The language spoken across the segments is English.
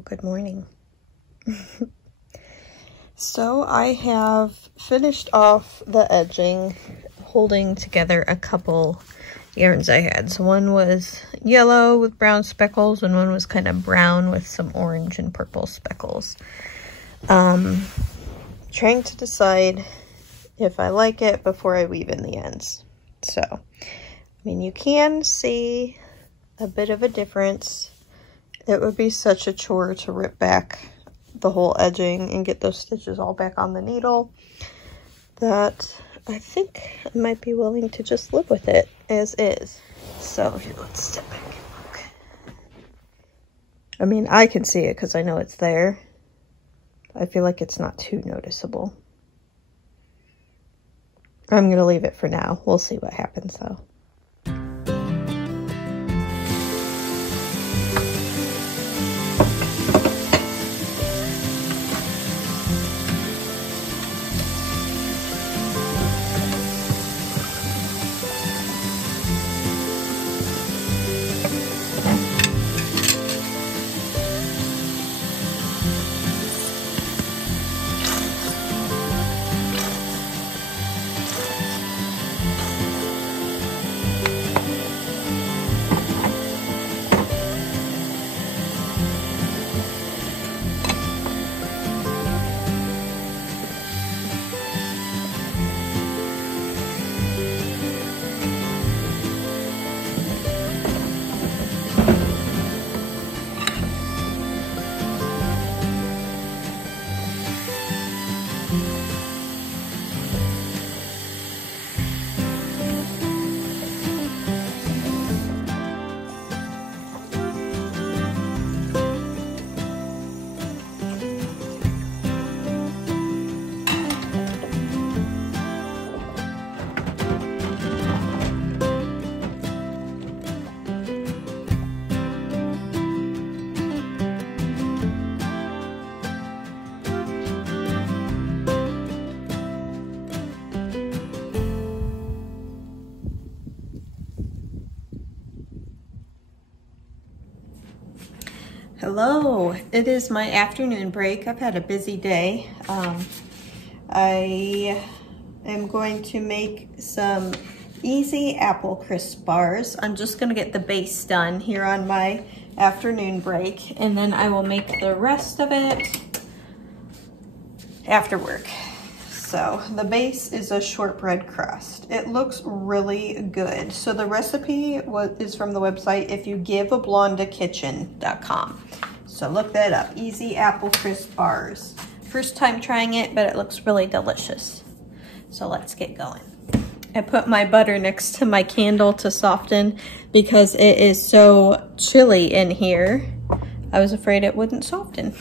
Hello, good morning. So I have finished off the edging, holding together a couple yarns I had. So one was yellow with brown speckles and one was kind of brown with some orange and purple speckles. Trying to decide if I like it before I weave in the ends. So, I mean, you can see a bit of a difference. It would be such a chore to rip back the whole edging and get those stitches all back on the needle that I think I might be willing to just live with it as is. So here, let's step back and look. I mean, I can see it because I know it's there. I feel like it's not too noticeable. I'm going to leave it for now. We'll see what happens though. Hello, it is my afternoon break. I've had a busy day. I am going to make some easy apple crisp bars. I'm just gonna get the base done here on my afternoon break, and then I will make the rest of it after work. So the base is a shortbread crust. It looks really good. So the recipe is from the website ifyougiveablondeakitchen.com. So look that up, easy apple crisp bars. First time trying it, but it looks really delicious. So let's get going. I put my butter next to my candle to soften because it is so chilly in here. I was afraid it wouldn't soften.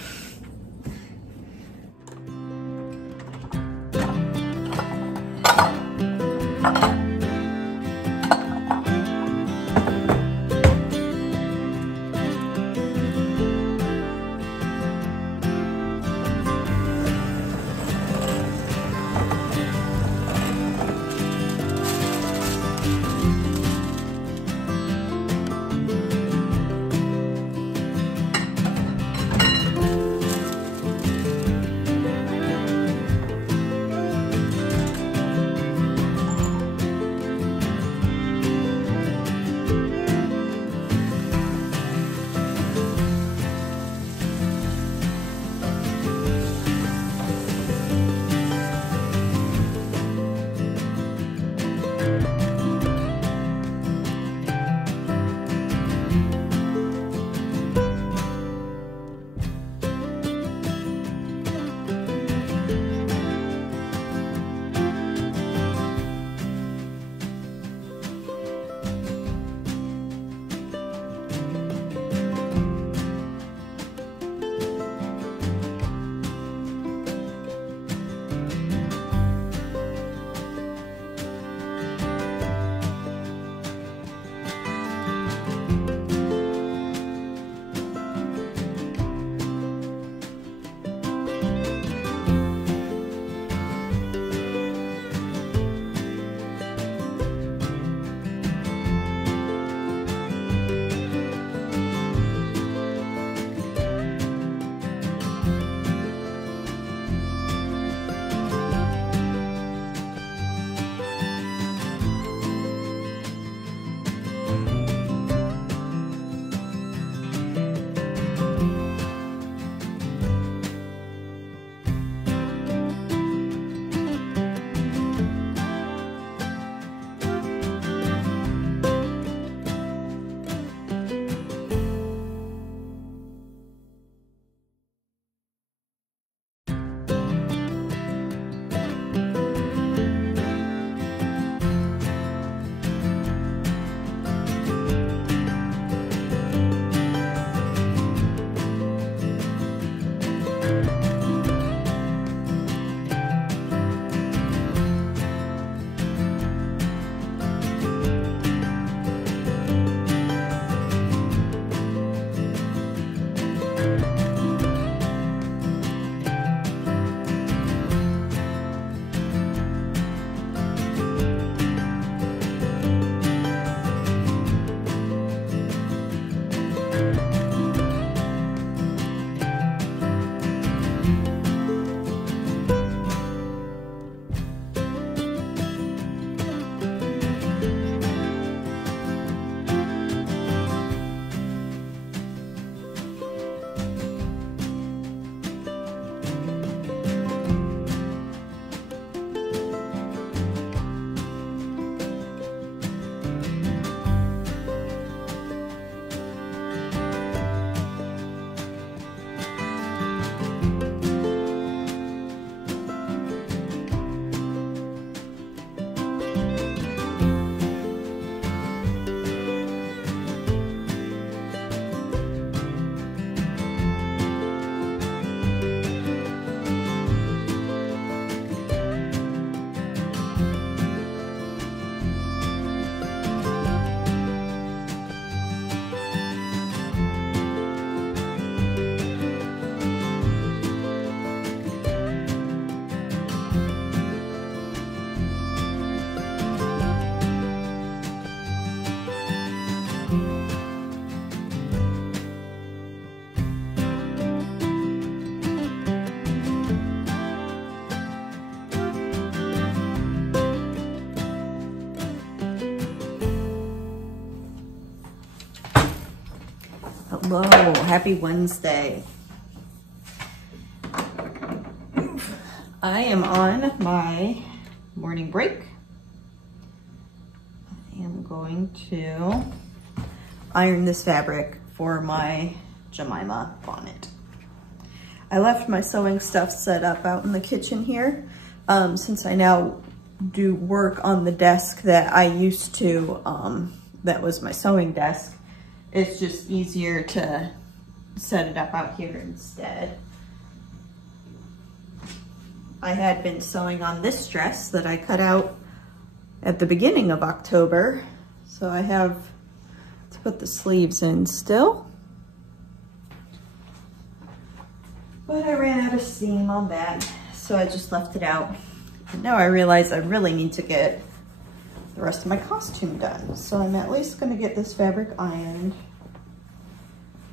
Hello, happy Wednesday. I am on my morning break. I am going to iron this fabric for my Jemima bonnet. I left my sewing stuff set up out in the kitchen here, since I now do work on the desk that I used to, that was my sewing desk. It's just easier to set it up out here instead. I had been sewing on this dress that I cut out at the beginning of October. So I have to put the sleeves in still. But I ran out of steam on that, so I just left it out. And now I realize I really need to get the rest of my costume done. So I'm at least gonna get this fabric ironed.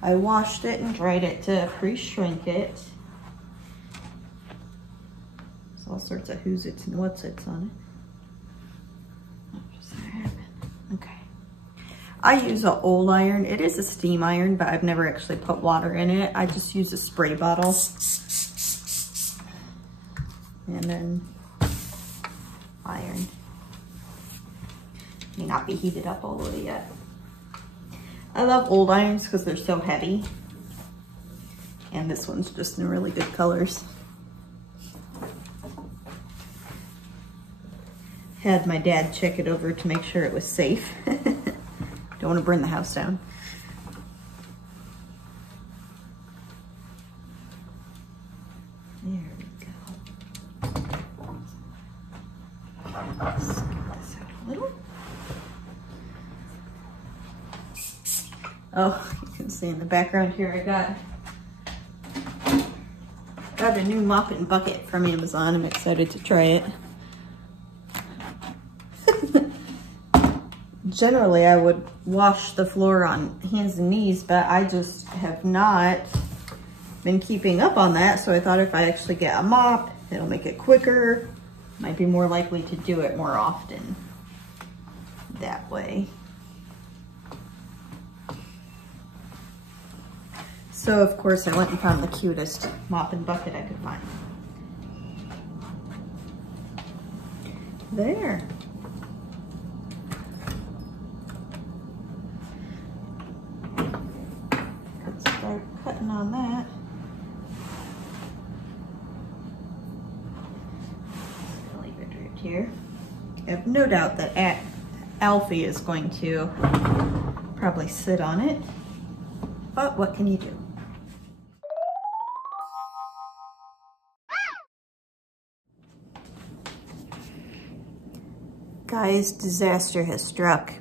I washed it and dried it to pre-shrink it. There's all sorts of who's its and what's its on it. Okay. I use an old iron. It is a steam iron, but I've never actually put water in it. I just use a spray bottle. And then iron. May not be heated up all the way yet. I love old irons because they're so heavy. And this one's just in really good colors. Had my dad check it over to make sure it was safe. Don't want to burn the house down. There we go. Let's get this out a little. Oh, you can see in the background here I got a new mop and bucket from Amazon. I'm excited to try it. Generally, I would wash the floor on hands and knees, but I just have not been keeping up on that. So I thought if I actually get a mop, it'll make it quicker. Might be more likely to do it more often that way. So of course I went and found the cutest mop and bucket I could find. There. Let's start cutting on that. I'll leave it right here. I have no doubt that Alfie is going to probably sit on it, but what can you do? Guys, disaster has struck.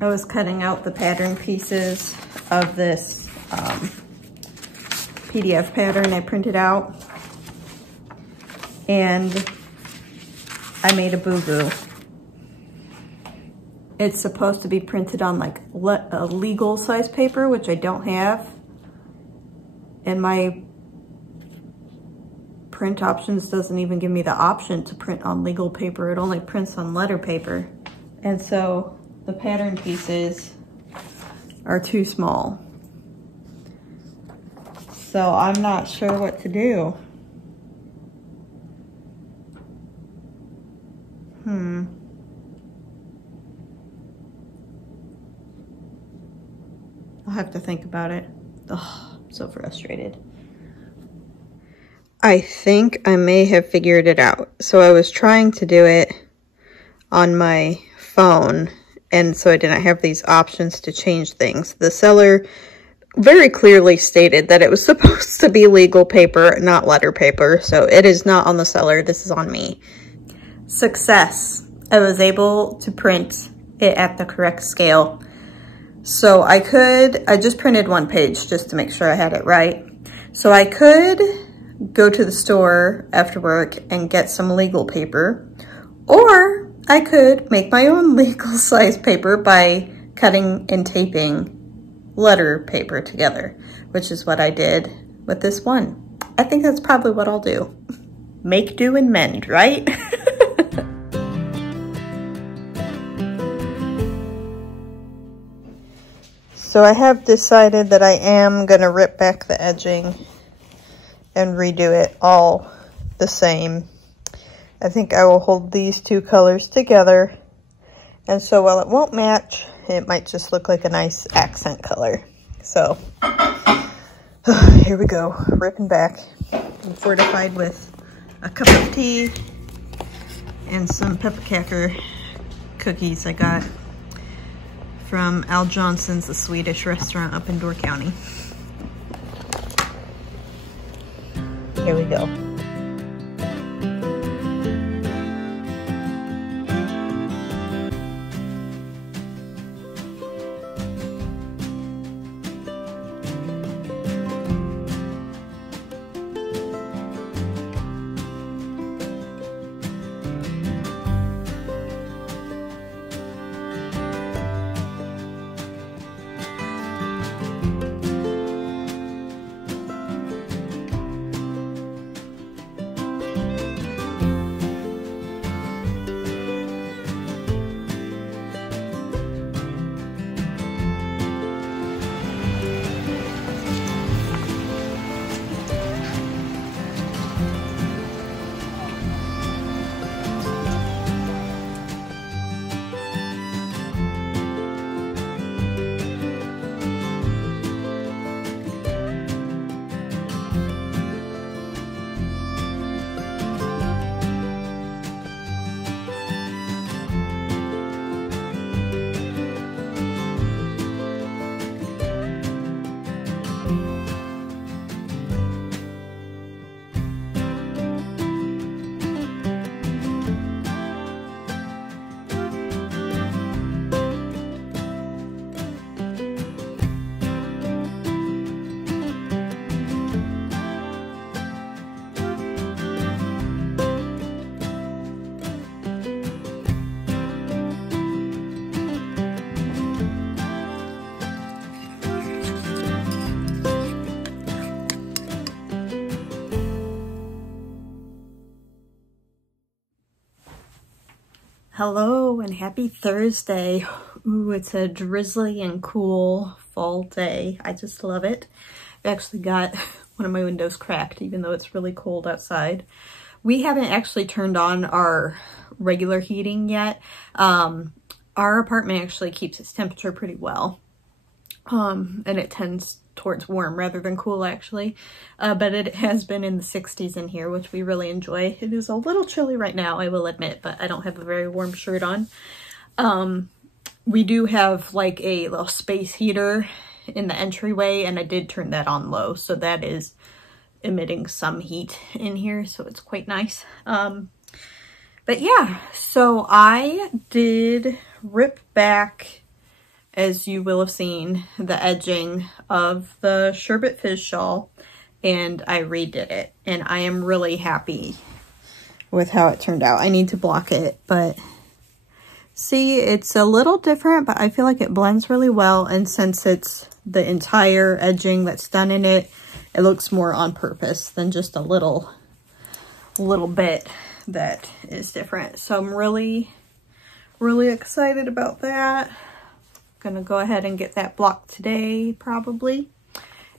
I was cutting out the pattern pieces of this PDF pattern I printed out, and I made a boo-boo. It's supposed to be printed on like a legal size paper, which I don't have, and my print options doesn't even give me the option to print on legal paper. It only prints on letter paper. And so the pattern pieces are too small. So I'm not sure what to do. I'll have to think about it. Oh, I'm so frustrated. I think I may have figured it out. So I was trying to do it on my phone, and so I didn't have these options to change things. The seller very clearly stated that it was supposed to be legal paper, not letter paper. So it is not on the seller. This is on me. Success. I was able to print it at the correct scale. So I just printed one page just to make sure I had it right. So I could go to the store after work and get some legal paper, or I could make my own legal size paper by cutting and taping letter paper together, which is what I did with this one. I think that's probably what I'll do. Make do and mend, right? So I have decided that I am going to rip back the edging and redo it all the same. I think I will hold these two colors together. And so while it won't match, it might just look like a nice accent color. So here we go, ripping back. I'm fortified with a cup of tea and some peppercaker cookies I got from Al Johnson's, a Swedish restaurant up in Door County. Here we go. Hello and happy Thursday. Ooh, it's a drizzly and cool fall day. I just love it. I actually got one of my windows cracked even though it's really cold outside. We haven't actually turned on our regular heating yet. Our apartment actually keeps its temperature pretty well. And it tends towards warm rather than cool actually. But it has been in the 60s in here, which we really enjoy. It is a little chilly right now, I will admit, but I don't have a very warm shirt on. We do have like a little space heater in the entryway, and I did turn that on low, so that is emitting some heat in here, so it's quite nice. But yeah, so I did rip back, as you will have seen, the edging of the Sherbet Fizz shawl, and I redid it, and I am really happy with how it turned out. I need to block it, but see, it's a little different, but I feel like it blends really well, and since it's the entire edging that's done in it, it looks more on purpose than just a little bit that is different. So I'm really excited about that. Gonna go ahead and get that blocked today probably,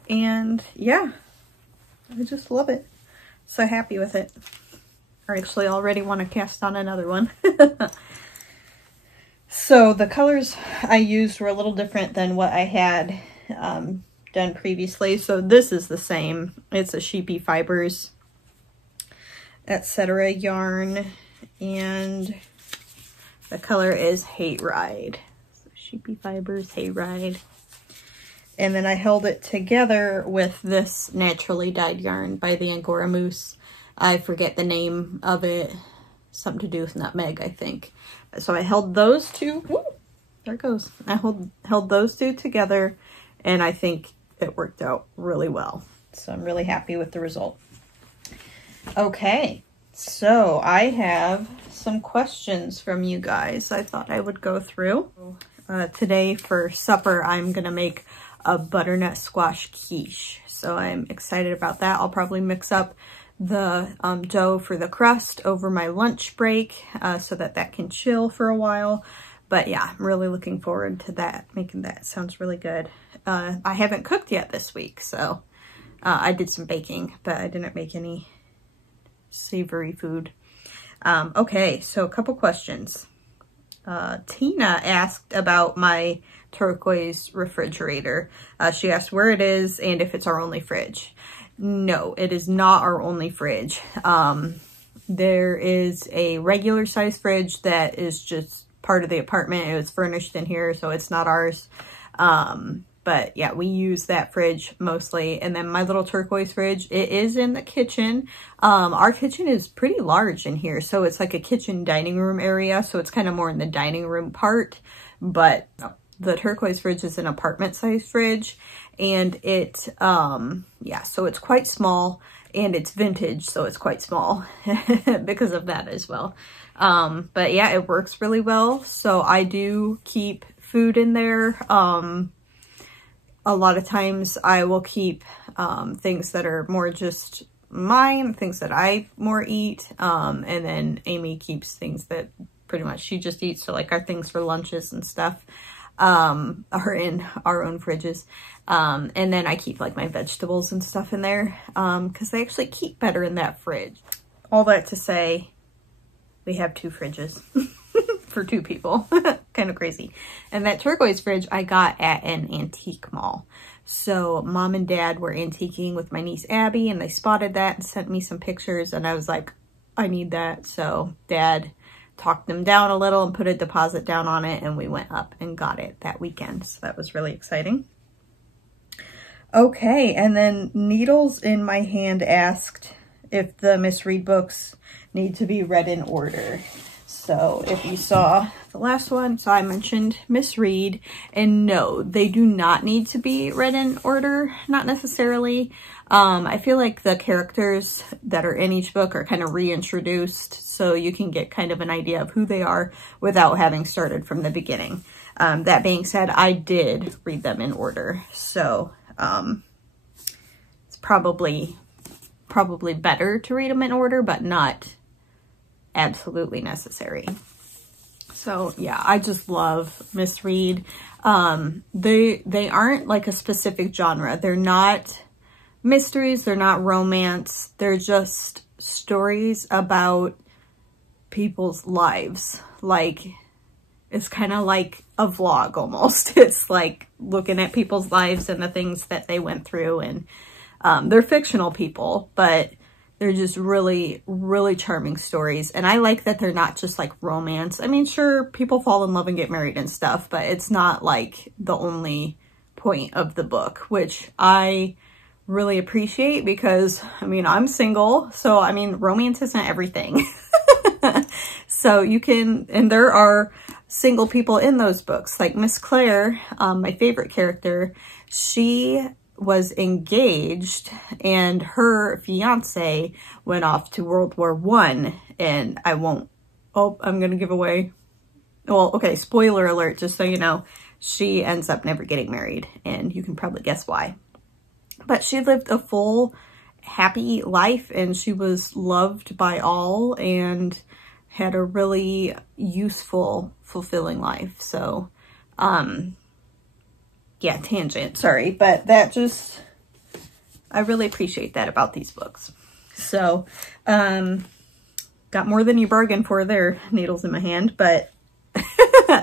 and yeah, I just love it. So happy with it. I actually already want to cast on another one. So the colors I used were a little different than what I had done previously. So this is the same. It's a Sheepy Fibers etc. yarn, and the color is Hayride. Sheepy Fibers, Hayride. And then I held it together with this naturally dyed yarn by the Angora Moose. I forget the name of it. Something to do with nutmeg, I think. So I held those two. Woo, there it goes. I held those two together, and I think it worked out really well. So I'm really happy with the result. Okay, so I have some questions from you guys I thought I would go through. Today for supper, I'm gonna make a butternut squash quiche. So I'm excited about that. I'll probably mix up the dough for the crust over my lunch break so that can chill for a while. But yeah, I'm really looking forward to that, making that. Sounds really good. I haven't cooked yet this week, so I did some baking, but I didn't make any savory food. Okay, so a couple questions. Tina asked about my turquoise refrigerator. She asked where it is and if it's our only fridge. No, it is not our only fridge. There is a regular size fridge that is just part of the apartment. It was furnished in here, so it's not ours. But yeah, we use that fridge mostly. And then my little turquoise fridge, it is in the kitchen. Our kitchen is pretty large in here. So it's like a kitchen dining room area. So it's kind of more in the dining room part. But the turquoise fridge is an apartment size fridge. And it, yeah, so it's quite small. And it's vintage, so it's quite small because of that as well. But yeah, it works really well. So I do keep food in there. A lot of times I will keep things that are more just mine, things that I more eat. And then Amy keeps things that pretty much she just eats. So like our things for lunches and stuff are in our own fridges. And then I keep like my vegetables and stuff in there because they actually keep better in that fridge. All that to say, we have 2 fridges for 2 people. Kind of crazy. And that turquoise fridge I got at an antique mall. So mom and dad were antiquing with my niece Abby and they spotted that and sent me some pictures and I was like, I need that. So dad talked them down a little and put a deposit down on it and we went up and got it that weekend. So that was really exciting. Okay, and then Needles in My Hand asked if the misread books need to be read in order. So if you saw the last one, so I mentioned misread, and no, they do not need to be read in order, not necessarily. I feel like the characters that are in each book are kind of reintroduced, so you can get kind of an idea of who they are without having started from the beginning. That being said, I did read them in order, so it's probably better to read them in order, but not absolutely necessary. So yeah, I just love misread. They aren't like a specific genre. They're not mysteries, they're not romance, they're just stories about people's lives. Like, it's kind of like a vlog almost. It's like looking at people's lives and the things that they went through, and they're fictional people, but they're just really, really charming stories. And I like that they're not just like romance. I mean, sure, people fall in love and get married and stuff, but it's not like the only point of the book, which I really appreciate because, I mean, I'm single. So, I mean, romance isn't everything. So you can, and there are single people in those books. Like Miss Claire, my favorite character, she was engaged and her fiance went off to World War I, and I won't, oh, I'm gonna give away, well, okay, spoiler alert, just so you know, she ends up never getting married, and you can probably guess why. But she lived a full, happy life, and she was loved by all, and had a really useful, fulfilling life. So, yeah, tangent, sorry, but that just, I really appreciate that about these books. So, got more than you bargained for there, Needles in My Hand, but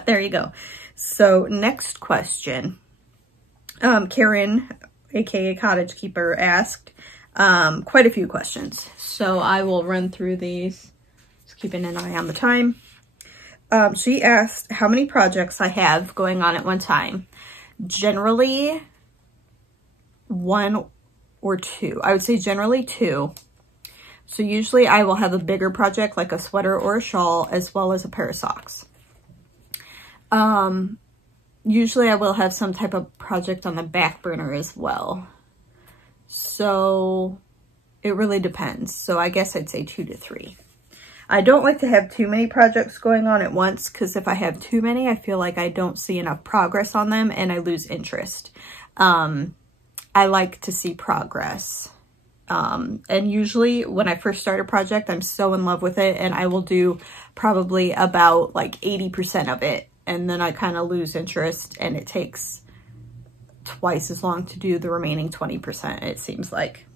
there you go. So, next question. Karen, aka Cottage Keeper, asked quite a few questions. So, I will run through these, just keeping an eye on the time. She asked how many projects I have going on at one time. Generally 1 or 2. I would say generally 2. So usually I will have a bigger project like a sweater or a shawl, as well as a pair of socks. Usually I will have some type of project on the back burner as well. So it really depends. So I guess I'd say 2 to 3. I don't like to have too many projects going on at once, because if I have too many, I feel like I don't see enough progress on them and I lose interest. I like to see progress. And usually when I first start a project, I'm so in love with it and I will do probably about like 80% of it. And then I kind of lose interest and it takes twice as long to do the remaining 20%, it seems like.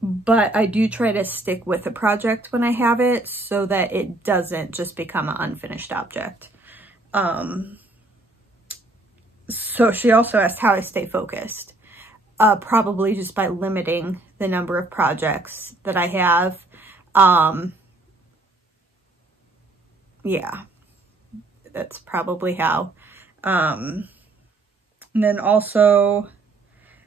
But I do try to stick with a project when I have it so that it doesn't just become an unfinished object. So she also asked how I stay focused. Probably just by limiting the number of projects that I have. Yeah, that's probably how. And then also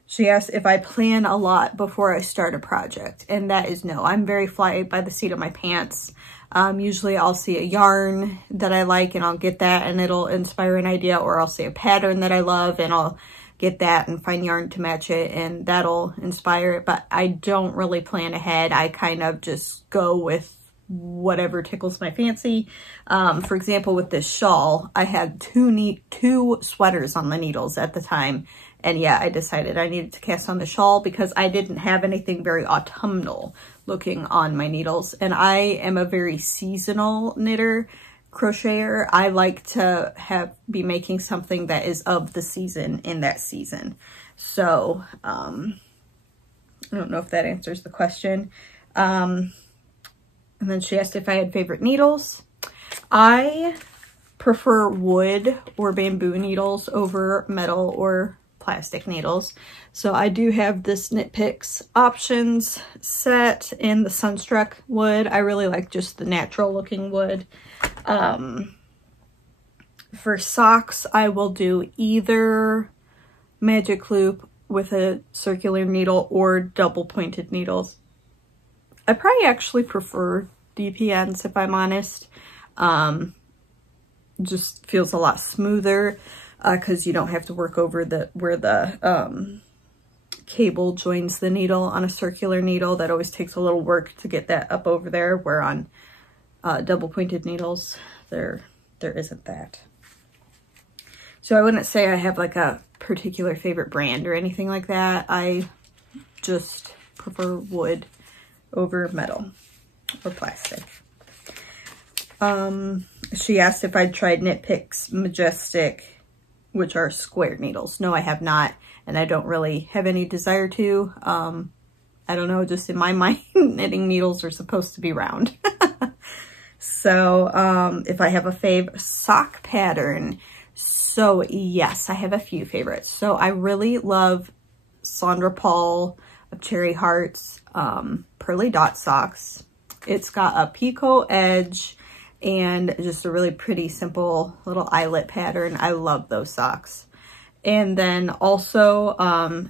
she asked if I plan a lot before I start a project, and that is no. I'm very fly by the seat of my pants. Usually I'll see a yarn that I like and I'll get that and it'll inspire an idea, or I'll see a pattern that I love and I'll get that and find yarn to match it and that'll inspire it. But I don't really plan ahead. I kind of just go with whatever tickles my fancy. For example, with this shawl, I had two sweaters on the needles at the time. And yeah, I decided I needed to cast on the shawl because I didn't have anything very autumnal looking on my needles. And I am a very seasonal knitter, crocheter. I like to be making something that is of the season in that season. So, I don't know if that answers the question. And then she asked if I had favorite needles. I prefer wood or bamboo needles over metal or plastic needles. So I do have this Knit Picks options set in the Sunstruck wood. I really like just the natural looking wood. For socks, I will do either magic loop with a circular needle or double pointed needles. I probably actually prefer DPNs if I'm honest. Just feels a lot smoother because you don't have to work over where the cable joins the needle on a circular needle. That always takes a little work to get that up over there, where on double pointed needles there isn't that. So I wouldn't say I have like a particular favorite brand or anything like that. I just prefer wood over metal or plastic. She asked if I'd tried Knit Picks Majestic, which are square needles. No, I have not, and I don't really have any desire to. I don't know, just in my mind, knitting needles are supposed to be round. So, if I have a fave sock pattern, so yes, I have a few favorites. So I really love Sandra Paul of Cherry Hearts Pearly Dot Socks. It's got a picot edge and just a really pretty simple little eyelet pattern. I love those socks. And then also,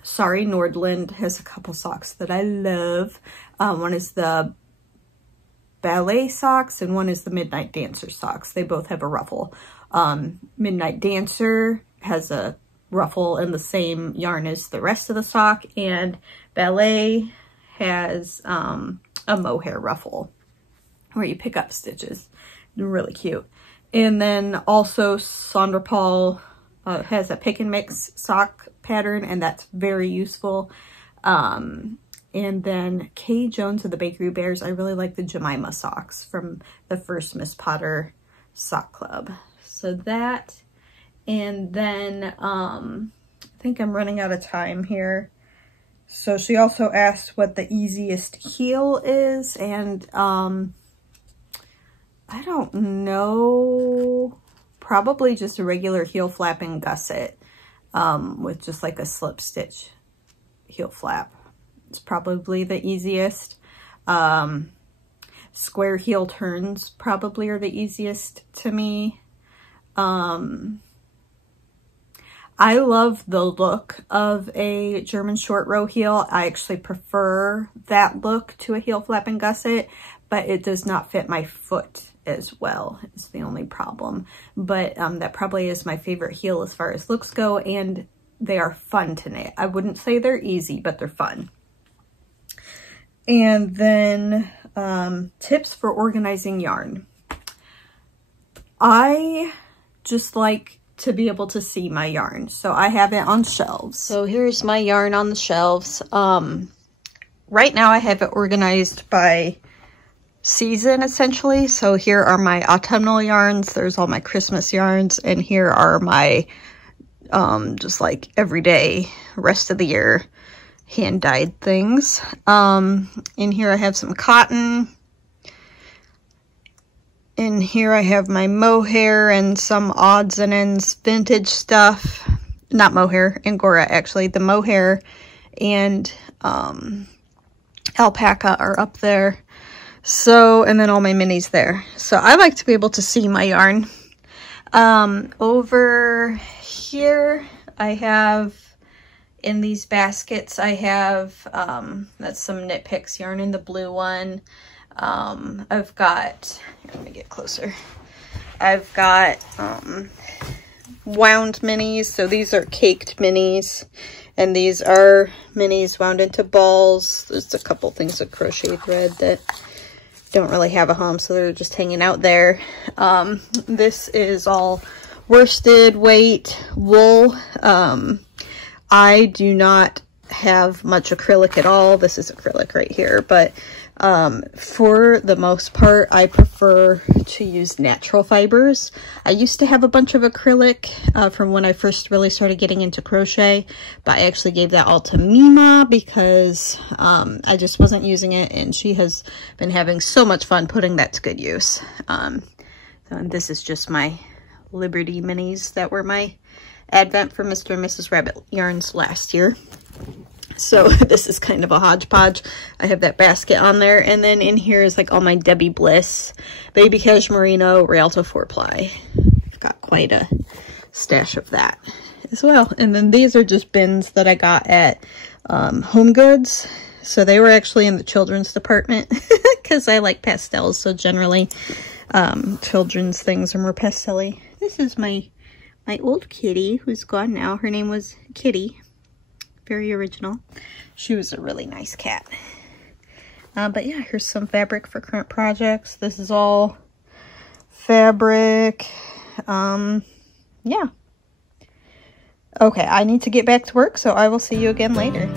Sorry Nordland has a couple socks that I love. One is the Ballet Socks and one is the Midnight Dancer socks. They both have a ruffle. Midnight Dancer has a ruffle in the same yarn as the rest of the sock, and Ballet has a mohair ruffle where you pick up stitches. Really cute. And then also Sandra Paul has a pick and mix sock pattern, and that's very useful. And then Kay Jones of the Bakery Bears, I really like the Jemima socks from the first Miss Potter sock club. So that, and then I think I'm running out of time here. So she also asked what the easiest heel is, and I don't know, probably just a regular heel flapping gusset with just like a slip stitch heel flap. It's probably the easiest. Square heel turns probably are the easiest to me. I love the look of a German short row heel. I actually prefer that look to a heel flapping gusset, but it does not fit my foot as well. It's the only problem. But that probably is my favorite heel as far as looks go, and they are fun to knit. I wouldn't say they're easy, but they're fun. And then tips for organizing yarn. I just like to be able to see my yarn, so I have it on shelves. So here's my yarn on the shelves. Right now I have it organized by season essentially. So here are my autumnal yarns, there's all my Christmas yarns, and here are my just like everyday, rest of the year hand-dyed things. In here I have some cotton. In here I have my mohair and some odds and ends vintage stuff. Not mohair, Angora actually. The mohair and alpaca are up there. So, and then all my minis there. So I like to be able to see my yarn. Over here I have, in these baskets, I have, that's some Knit Picks yarn in the blue one. I've got, here, let me get closer. I've got, wound minis. So these are caked minis. And these are minis wound into balls. There's a couple things of crochet thread that don't really have a home, so they're just hanging out there. This is all worsted weight wool. I do not have much acrylic at all. This is acrylic right here, but for the most part, I prefer to use natural fibers. I used to have a bunch of acrylic from when I first really started getting into crochet, but I actually gave that all to Mima because I just wasn't using it, and she has been having so much fun putting that to good use. And this is just my Liberty minis that were my advent for Mr. and Mrs. Rabbit yarns last year. So this is kind of a hodgepodge. I have that basket on there. And then in here is like all my Debbie Bliss, Baby Cash Merino, Rialto 4-ply. I've got quite a stash of that as well. And then these are just bins that I got at Home Goods. So they were actually in the children's department because I like pastels. So generally children's things are more pastel-y. This is my old kitty who's gone now. Her name was Kitty. Very original. She was a really nice cat. But yeah, here's some fabric for current projects. This is all fabric. Yeah. Okay, I need to get back to work, so I will see you again later.